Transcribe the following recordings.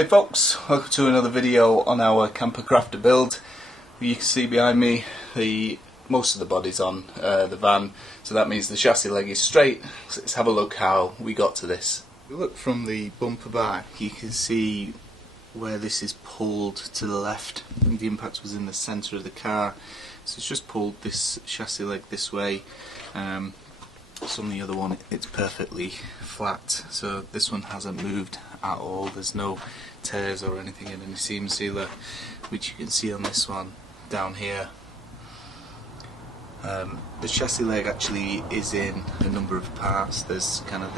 Hey folks, welcome to another video on our camper crafter build. You can see behind me most of the body's on the van, so that means the chassis leg is straight. So let's have a look how we got to this. If you look from the bumper back, you can see where this is pulled to the left. I think the impact was in the centre of the car, so it's just pulled this chassis leg this way. So on the other one it's perfectly flat, so this one hasn't moved at all. There's no tears or anything in any seam sealer, which you can see on this one down here. The chassis leg actually is in a number of parts. There's kind of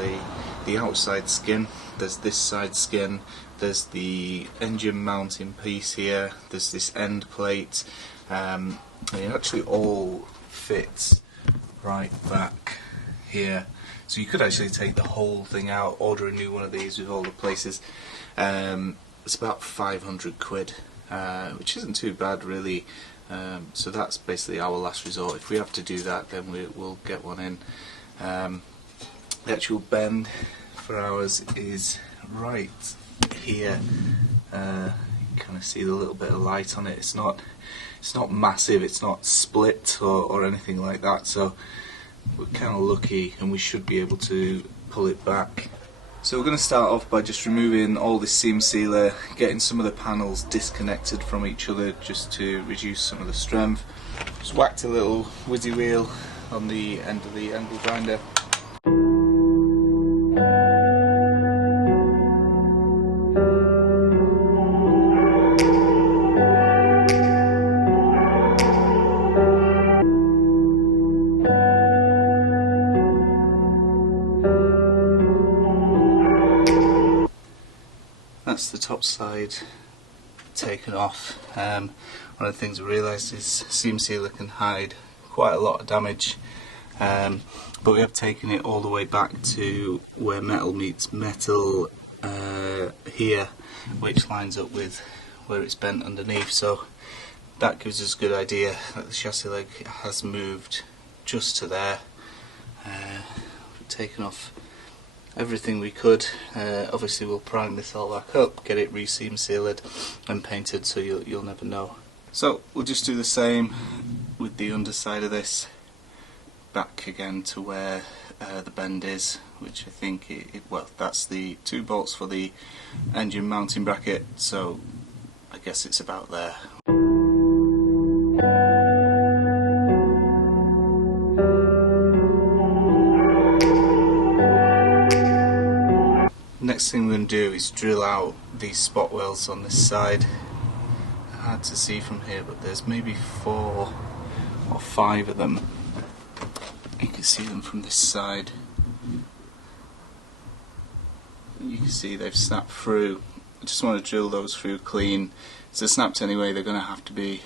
the outside skin, there's this side skin, there's the engine mounting piece here, there's this end plate, and it actually all fits right back here. So you could actually take the whole thing out, order a new one of these with all the places. It's about 500 quid, which isn't too bad really. So that's basically our last resort. If we have to do that, then we'll get one in. The actual bend for ours is right here. You kind of see the little bit of light on it. It's not massive, it's not split or anything like that, so we're kind of lucky and we should be able to pull it back. So we're going to start off by just removing all this seam sealer, getting some of the panels disconnected from each other just to reduce some of the strength. Just whacked a little whizzy wheel on the end of the angle grinder. That's the top side taken off. One of the things I realised is seam sealer can hide quite a lot of damage, but we have taken it all the way back to where metal meets metal here, which lines up with where it's bent underneath, so that gives us a good idea that the chassis leg has moved just to there. We've taken off everything we could. Obviously we'll prime this all back up, get it re-seam sealed and painted, so you'll never know. So we'll just do the same with the underside of this, back again to where the bend is, which I think well, that's the 2 bolts for the engine mounting bracket, so I guess it's about there. Next thing we're going to do is drill out these spot welds on this side. Hard to see from here, but there's maybe 4 or 5 of them. You can see them from this side. You can see they've snapped through. I just want to drill those through clean. If they're snapped anyway, they're going to have to be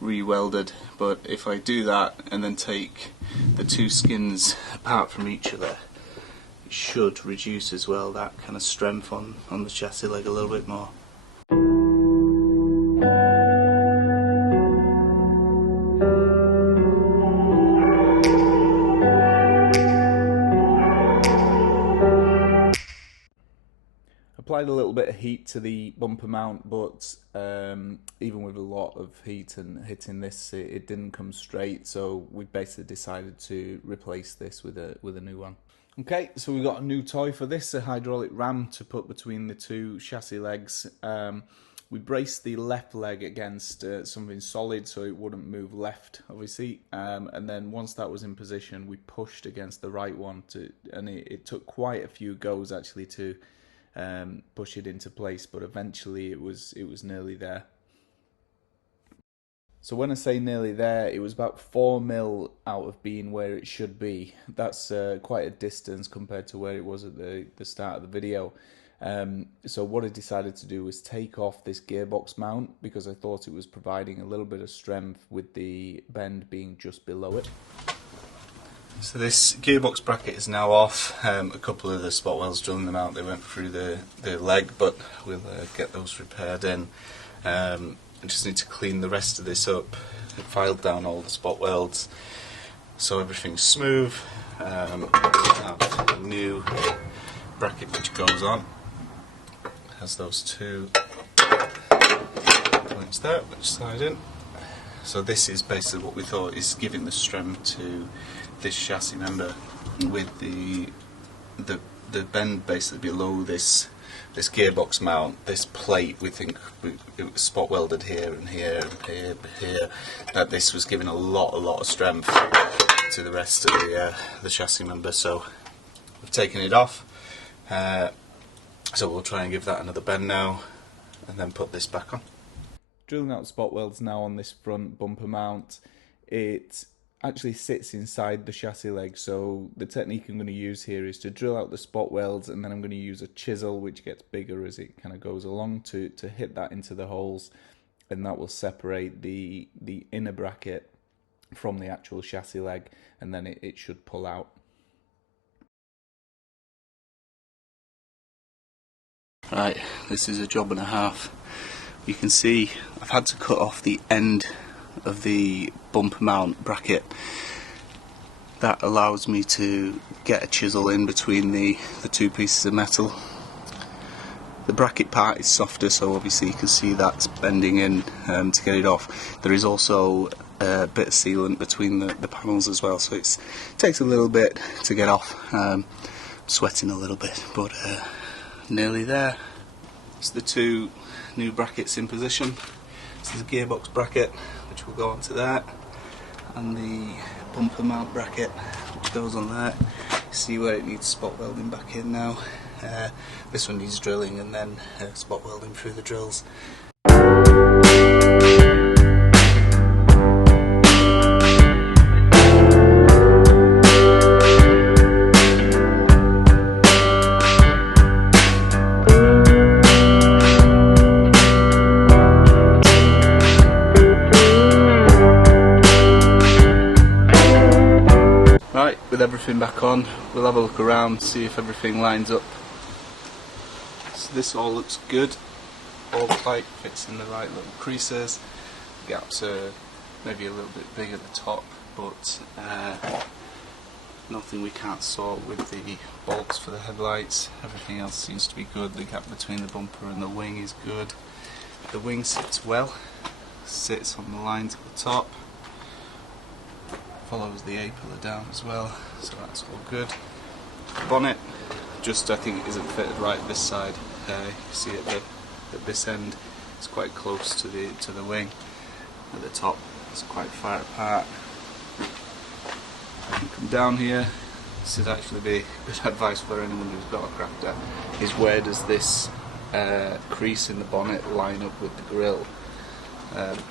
re-welded, but if I do that and then take the 2 skins apart from each other, should reduce as well that kind of strength on the chassis leg a little bit more. Applied a little bit of heat to the bumper mount, but even with a lot of heat and hitting this, it didn't come straight, so we basically decided to replace this with a new one. Okay, so we got a new toy for this, a hydraulic ram to put between the 2 chassis legs. We braced the left leg against something solid so it wouldn't move left, obviously, and then once that was in position we pushed against the right one, and it took quite a few goes actually to push it into place, but eventually it was nearly there. So when I say nearly there, it was about 4 mil out of being where it should be. That's quite a distance compared to where it was at the start of the video. So what I decided to do was take off this gearbox mount because I thought it was providing a little bit of strength with the bend being just below it. So this gearbox bracket is now off. A couple of the spot welds drilling them out, they went through the leg, but we'll get those repaired in. I just need to clean the rest of this up. I filed down all the spot welds so everything's smooth. Have a new bracket which goes on. has those two points there which slide in. So this is basically what we thought is giving the strength to this chassis member, with the bend basically below this gearbox mount. This plate, we think it was spot welded here and here and here, that this was giving a lot of strength to the rest of the chassis member. So we've taken it off, so we'll try and give that another bend now and then put this back on. Drilling out spot welds now on this front bumper mount. It actually sits inside the chassis leg, so the technique I'm going to use here is to drill out the spot welds, and then I'm going to use a chisel, which gets bigger as it kind of goes along, to hit that into the holes, and that will separate the inner bracket from the actual chassis leg, and then it should pull out. Right, this is a job and a half. You can see I've had to cut off the end of the bumper mount bracket. That allows me to get a chisel in between the two pieces of metal. The bracket part is softer, so obviously you can see that's bending in to get it off. There is also a bit of sealant between the panels as well, so it takes a little bit to get off. Sweating a little bit, but nearly there. It's the two new brackets in position. This is the gearbox bracket, which will go onto that, and the bumper mount bracket, which goes on there. See where it needs spot welding back in now. This one needs drilling and then spot welding through the drills. With everything back on, we'll have a look around, see if everything lines up. So this all looks good. All pipe fits in the right little creases. Gaps are maybe a little bit big at the top, but nothing we can't sort with the bolts for the headlights. Everything else seems to be good. The gap between the bumper and the wing is good. The wing sits well, sits on the lines at the top. Follows the A-pillar down as well, so that's all good. The bonnet, just I think it isn't fitted right this side. You see at this end, it's quite close to the wing. At the top, it's quite far apart. I can come down here. This would actually be good advice for anyone who's got a crafter. Is where does this crease in the bonnet line up with the grille? And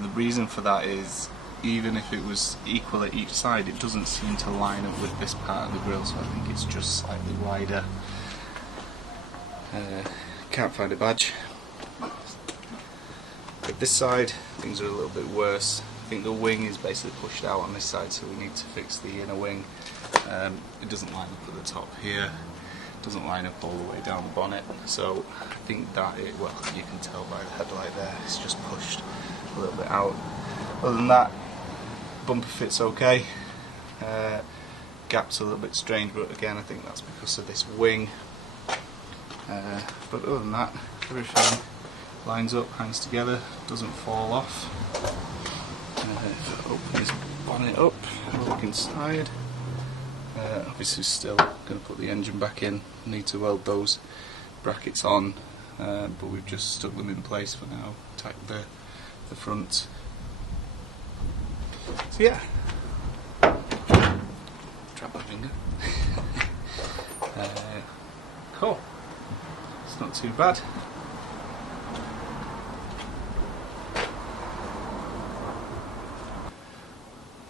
the reason for that is, even if it was equal at each side, it doesn't seem to line up with this part of the grille, so I think it's just slightly wider. Can't find a badge. But this side, things are a little bit worse. I think the wing is basically pushed out on this side, so we need to fix the inner wing. It doesn't line up at the top here. It doesn't line up all the way down the bonnet, so I think that well, you can tell by the headlight there, it's just pushed a little bit out. Other than that, bumper fits okay. Gap's a little bit strange, but again I think that's because of this wing. But other than that, everything lines up, hangs together, doesn't fall off. If I open this bonnet up, have a look inside. Obviously still going to put the engine back in. Need to weld those brackets on, but we've just stuck them in place for now. Tack the front. So yeah, trap my finger. Cool. It's not too bad.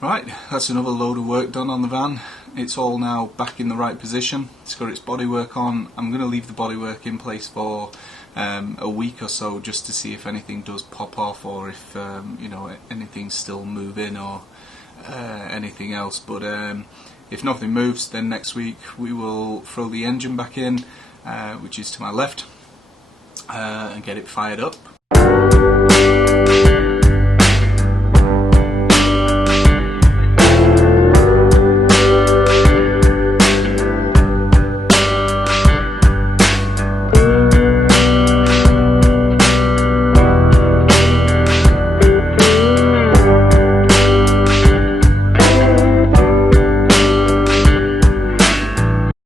Right, that's another load of work done on the van. It's all now back in the right position. It's got its bodywork on. I'm going to leave the bodywork in place for a week or so, just to see if anything does pop off, or if you know, anything's still moving, or anything else. But if nothing moves, then next week we will throw the engine back in, which is to my left, and get it fired up.